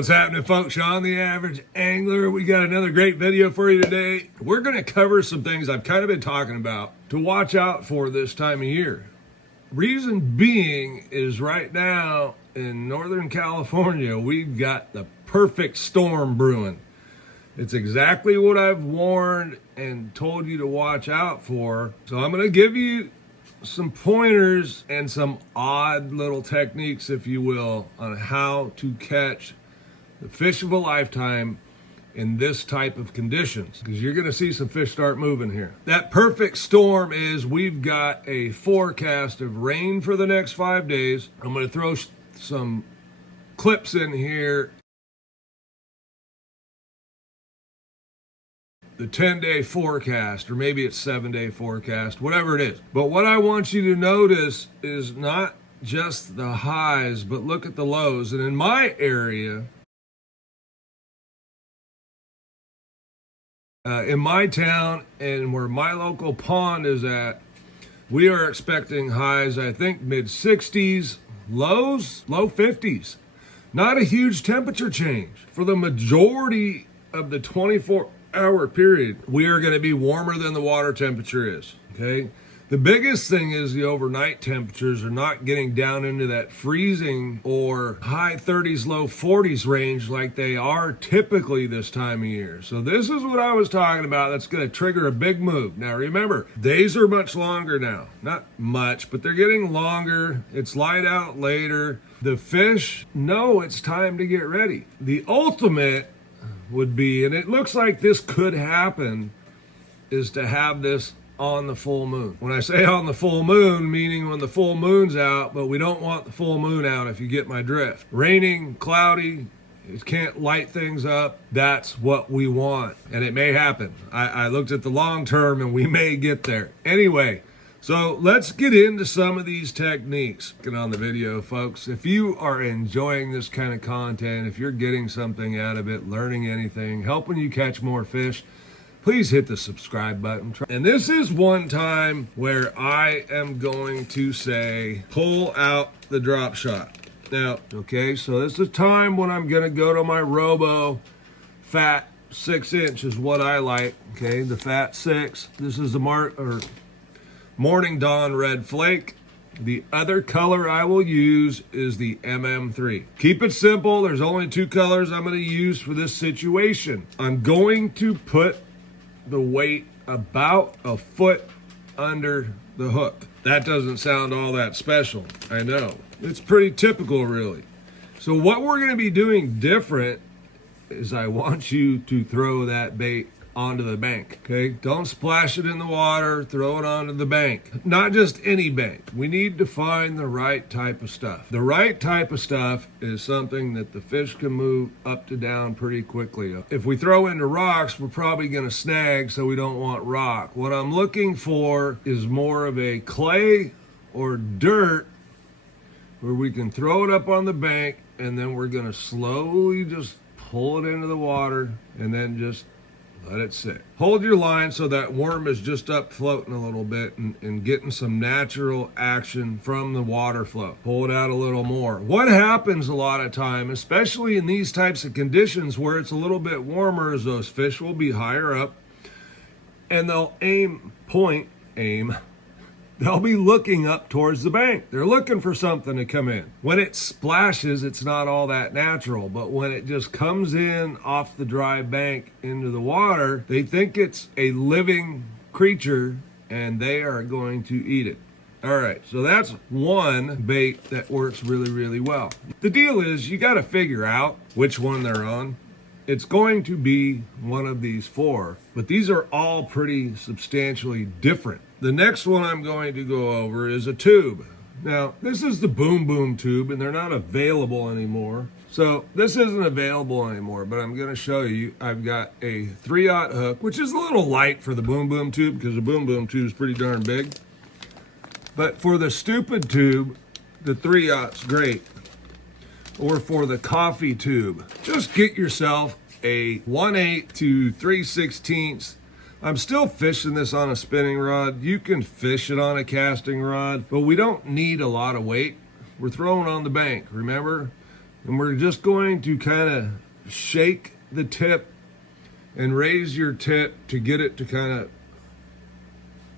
What's happening, folks? Sean the Average Angler. We got another great video for you today. We're going to cover some things I've kind of been talking about to watch out for this time of year. Reason being is right now in Northern California, we've got the perfect storm brewing. It's exactly what I've warned and told you to watch out for. So I'm going to give you some pointers and some odd little techniques, if you will, on how to catch the fish of a lifetime in this type of conditions, because you're going to see some fish start moving here. That perfect storm is we've got a forecast of rain for the next 5 days. I'm going to throw some clips in here. The 10-day forecast, or maybe it's 7-day forecast, whatever it is. But what I want you to notice is not just the highs, but look at the lows. And in my area, in my town and where my local pond is at, we are expecting highs, I think mid 60s, lows, low 50s. Not a huge temperature change. For the majority of the 24-hour period, we are going to be warmer than the water temperature is, okay? The biggest thing is the overnight temperatures are not getting down into that freezing or high 30s, low 40s range like they are typically this time of year. So this is what I was talking about that's going to trigger a big move. Now remember, days are much longer now. Not much, but they're getting longer. It's light out later. The fish know it's time to get ready. The ultimate would be, and it looks like this could happen, is to have this on the full moon. When I say on the full moon, meaning when the full moon's out, but we don't want the full moon out, if you get my drift. Raining, cloudy, it can't light things up. That's what we want, and it may happen. I looked at the long term, and we may get there. Anyway, so let's get into some of these techniques. Get on the video, folks. If you are enjoying this kind of content, if you're getting something out of it, learning anything, helping you catch more fish, please hit the subscribe button. And this is one time where I am going to say, pull out the drop shot. Now, okay, so this is a time when I'm gonna go to my Robo Fat 6-inch is what I like, okay, the Fat 6. This is the Morning Dawn Red Flake. The other color I will use is the MM3. Keep it simple. There's only 2 colors I'm going to use for this situation. I'm going to put the weight about a foot under the hook. That doesn't sound all that special, I know. It's pretty typical, really. So what we're going to be doing different is I want you to throw that bait onto the bank, okay? Don't splash it in the water, throw it onto the bank. Not just any bank. We need to find the right type of stuff. The right type of stuff is something that the fish can move up to down pretty quickly. If we throw into rocks, we're probably gonna snag, so we don't want rock. What I'm looking for is more of a clay or dirt where we can throw it up on the bank, and then we're gonna slowly just pull it into the water and then just let it sit. Hold your line so that worm is just up floating a little bit and getting some natural action from the water flow. Pull it out a little more. What happens a lot of time, especially in these types of conditions where it's a little bit warmer, is those fish will be higher up and they'll they'll be looking up towards the bank. They're looking for something to come in. When it splashes, it's not all that natural, but when it just comes in off the dry bank into the water, they think it's a living creature and they are going to eat it. All right, so that's one bait that works really, really well. The deal is you got to figure out which one they're on. It's going to be one of these 4, but these are all pretty substantially different. The next one I'm going to go over is a tube. Now, this is the Boom Boom tube, and they're not available anymore. So this isn't available anymore, but I'm going to show you. I've got a 3/0 hook, which is a little light for the Boom Boom tube because the Boom Boom tube is pretty darn big. But for the stupid tube, the 3/0's great. Or for the coffee tube, just get yourself a 1/8 to 3/16. I'm still fishing this on a spinning rod. You can fish it on a casting rod, but we don't need a lot of weight. We're throwing on the bank, remember? And we're just going to kind of shake the tip and raise your tip to get it to kind of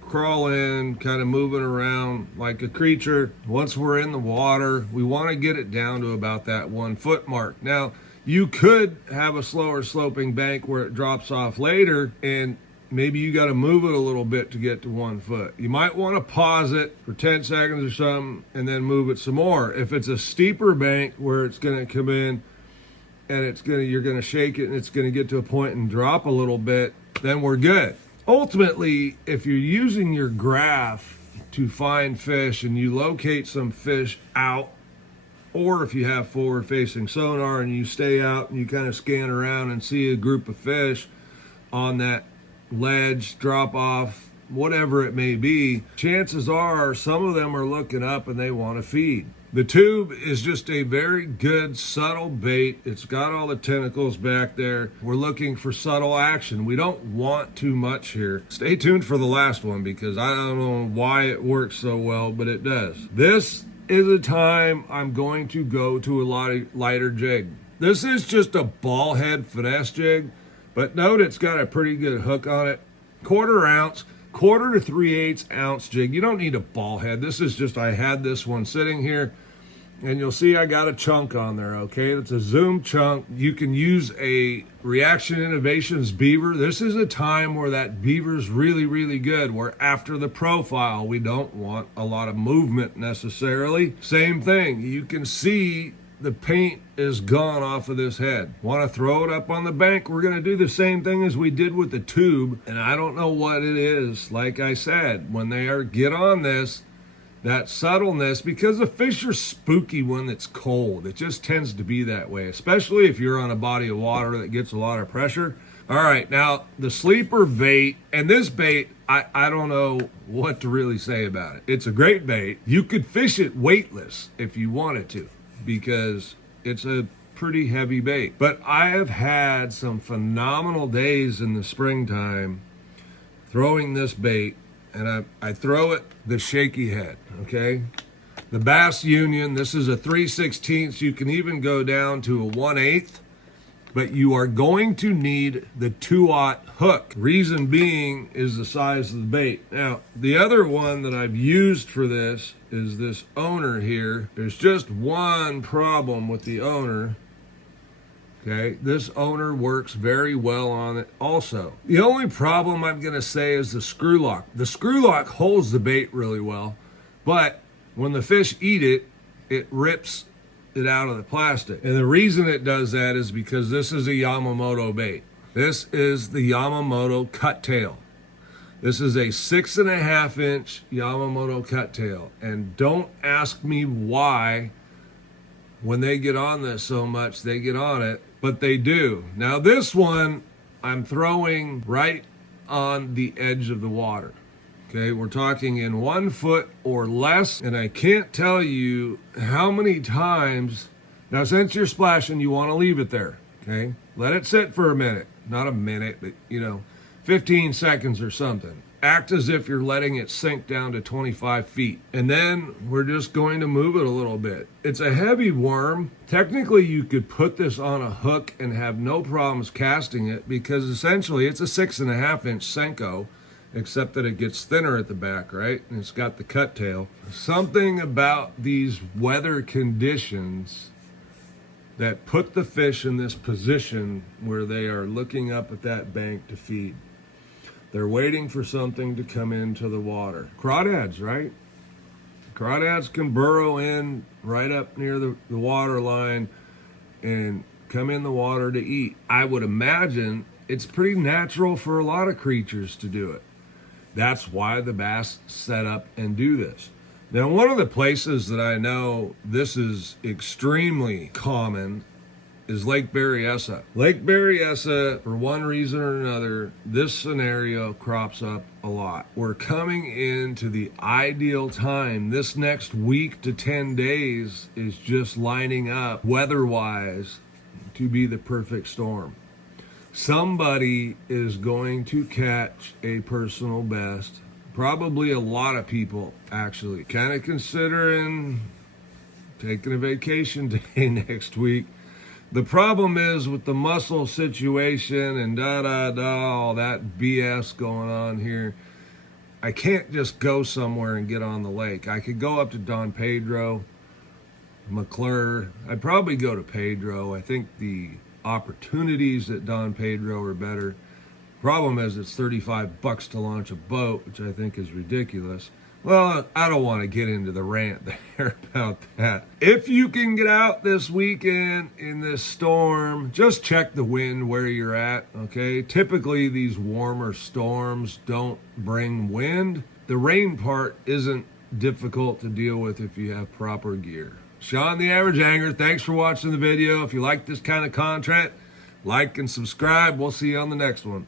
crawl in, kind of moving around like a creature. Once we're in the water, we want to get it down to about that 1 foot mark. Now, you could have a slower sloping bank where it drops off later, and maybe you got to move it a little bit to get to 1 foot. You might want to pause it for 10 seconds or something and then move it some more. If it's a steeper bank where it's going to come in and you're going to shake it and it's going to get to a point and drop a little bit, then we're good. Ultimately, if you're using your graph to find fish and you locate some fish out, or if you have forward-facing sonar and you stay out and you kind of scan around and see a group of fish on that ledge, drop off, whatever it may be, chances are some of them are looking up and they want to feed. The tube is just a very good subtle bait. It's got all the tentacles back there. We're looking for subtle action. We don't want too much here. Stay tuned for the last one because I don't know why it works so well, but it does. This is a time I'm going to go to a lighter jig. This is just a ball head finesse jig, but note it's got a pretty good hook on it. 1/4 ounce, 1/4 to 3/8 ounce jig. You don't need a ball head. This is just, I had this one sitting here and you'll see I got a chunk on there, okay? It's a zoom chunk. You can use a Reaction Innovations beaver. This is a time where that beaver's really, really good. We're after the profile. We don't want a lot of movement necessarily. Same thing. You can see the paint is gone off of this head. Want to throw it up on the bank? We're going to do the same thing as we did with the tube. And I don't know what it is. Like I said, when they get on this, that subtleness, because the fish are spooky when it's cold. It just tends to be that way, especially if you're on a body of water that gets a lot of pressure. All right, now the sleeper bait, and this bait, I don't know what to really say about it. It's a great bait. You could fish it weightless if you wanted to, because it's a pretty heavy bait. But I have had some phenomenal days in the springtime throwing this bait, and I throw it the shaky head, okay? The Bass Union, this is a 3/16. You can even go down to a 1/8, but you are going to need the 2/0 hook. Reason being is the size of the bait. Now, the other one that I've used for this is this owner here. There's just one problem with the owner. Okay, this owner works very well on it also. The only problem I'm going to say is the screw lock. The screw lock holds the bait really well, but when the fish eat it, it rips it out of the plastic. And the reason it does that is because this is a Yamamoto bait. This is the Yamamoto cut tail. This is a 6.5 inch Yamamoto cut tail. And don't ask me why when they get on this so much, they get on it, but they do. Now this one, I'm throwing right on the edge of the water. Okay, we're talking in 1 foot or less, and I can't tell you how many times. Now, since you're splashing, you want to leave it there, okay? Let it sit for a minute, not a minute, but 15 seconds or something. Act as if you're letting it sink down to 25 feet. And then we're just going to move it a little bit. It's a heavy worm. Technically, you could put this on a hook and have no problems casting it, because essentially it's a 6.5 inch Senko, except that it gets thinner at the back, right? And it's got the cut tail. Something about these weather conditions that put the fish in this position where they are looking up at that bank to feed. They're waiting for something to come into the water. Crawdads, right? Crawdads can burrow in right up near the water line and come in the water to eat. I would imagine it's pretty natural for a lot of creatures to do it. That's why the bass set up and do this. Now, one of the places that I know this is extremely common is Lake Berryessa. Lake Berryessa, for one reason or another, this scenario crops up a lot. We're coming into the ideal time. This next week to 10 days is just lining up weather-wise to be the perfect storm. Somebody is going to catch a personal best. Probably a lot of people, actually. Kind of considering taking a vacation day next week. The problem is with the muscle situation and all that BS going on here, I can't just go somewhere and get on the lake. I could go up to Don Pedro, McClure. I'd probably go to Pedro. I think the opportunities at Don Pedro are better. Problem is it's $35 to launch a boat, which I think is ridiculous. Well, I don't want to get into the rant there about that. If you can get out this weekend in this storm, just check the wind where you're at, okay? Typically, these warmer storms don't bring wind. The rain part isn't difficult to deal with if you have proper gear. Sean the Average Angler, thanks for watching the video. If you like this kind of content, like and subscribe. We'll see you on the next one.